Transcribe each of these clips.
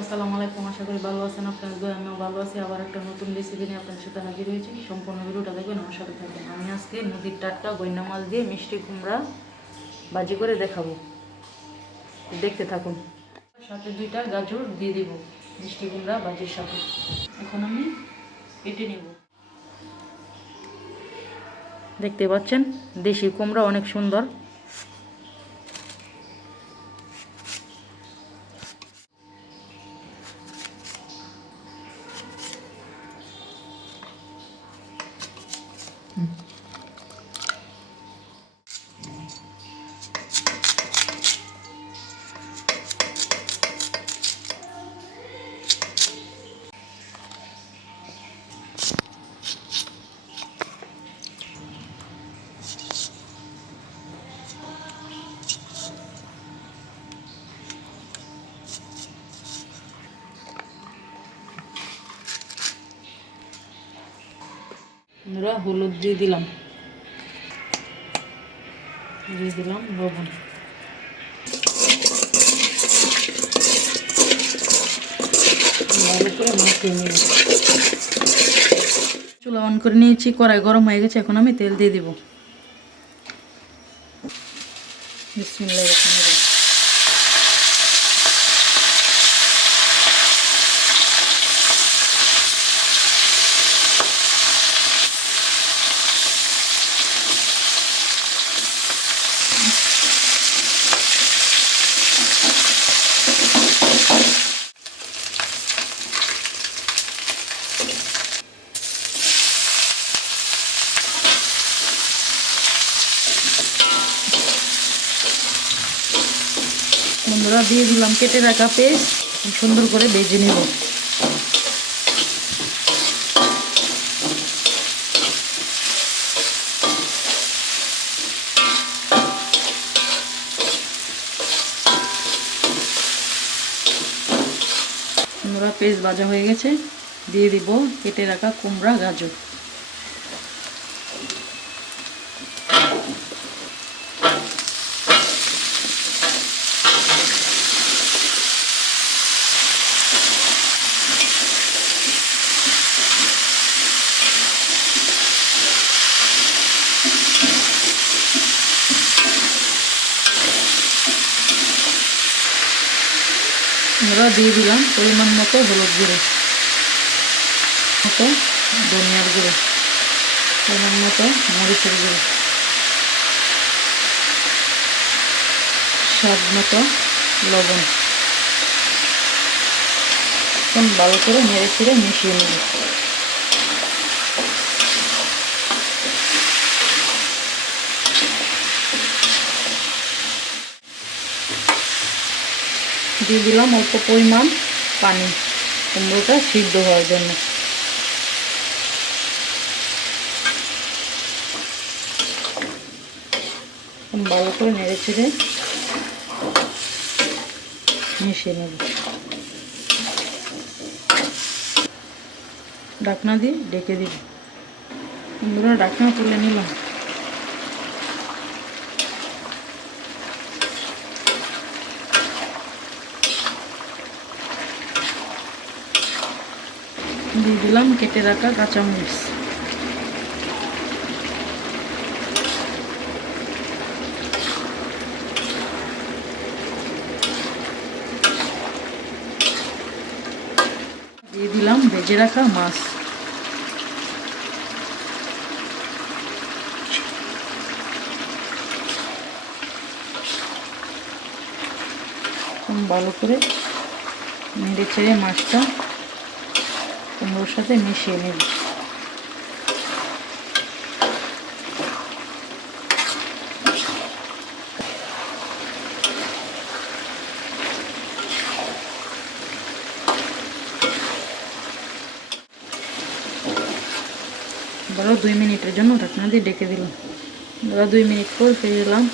আসসালামু আলাইকুম, আশা করি ভালো আছেন। আপনাদের দোয়ায় আমিও ভালো আছি। আবার একটা নতুন রেসিপি নিয়ে আপনাদের সাথে হাজির হয়েছি। সম্পূর্ণ ভিডিওটা দেখবেন, আমার সাথে থাকবেন। আমি আজকে নদীর টাটকা গইনা মাছ দিয়ে মিষ্টি কুমড়া ভাজি করে দেখাবো, দেখতে থাকুন। সাথে 2টা গাজর দিয়ে দিব মিষ্টি কুমড়া ভাজির সাথে। এখন আমি কেটে নেব। দেখতে পাচ্ছেন দেশি কুমড়া অনেক সুন্দর। আমরা হলুদ দিয়ে দিলাম লবণ। ভালো করে মাখিয়ে নিব। চুলা অন করে নিয়েছি, কড়াই গরম হয়ে গেছে। এখন আমি তেল দিয়ে দিব। বিসমিল্লাহির রহমানির রহিম। বন্ধুরা, দিয়ে দিলাম কেটে রাখা পেস্ট। সুন্দর করে ভেজে নেব। বন্ধুরা, পেস্ট ভাজা হয়ে গেছে। দিয়ে দিব কেটে রাখা কুমড়া গাজর। আমরা দিয়ে দিলাম পরিমাণ মতো হলুদ গুঁড়ো, ধনিয়ার গুঁড়ো, পরিমাণ মতো মরিচের গুঁড়ো, স্বাদ মতো লবণ। এখন ভালো করে নেড়ে চেড়ে মিশিয়ে নেব। দিয়ে দিলাম অল্প পরিমাণ পানি, কুমড়োটা সিদ্ধ হওয়ার জন্য। ভালো করে নেড়ে চেড়ে মিশিয়ে নেব। ঢাকনা দিয়ে ঢেকে দিব। কুমড়োর ঢাকনা তুলে নিলাম। দিয়ে দিলাম কেটে রাখা কাঁচামরিচ। দিয়ে দিলাম ভেজে রাখা মাছ। ভালো করে নেড়ে চেড়ে মাছটা কুমড়োর সাথে মিশিয়ে নেব। ধরো 2 মিনিটের জন্য ঢাকনা দিয়ে ঢেকে দিলাম। ধরো 2 মিনিট পর ফিরে এলাম।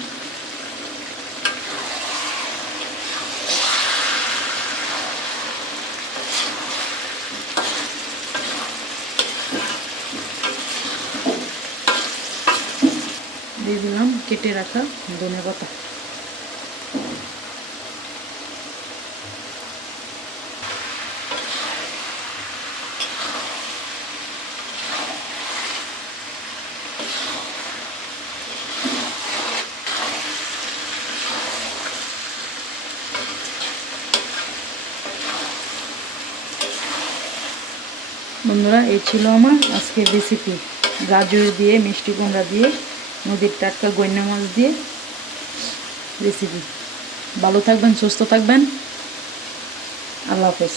দিয়ে দিলাম কেটে রাখা ধনেপাতা। বন্ধুরা, এই ছিল আমার আজকের রেসিপি, গাজর দিয়ে, মিষ্টি কুমড়া দিয়ে, নদীর টাটকা গইন্না মাছ দিয়ে রেসিপি। ভালো থাকবেন, সুস্থ থাকবেন, আল্লাহ হাফেজ।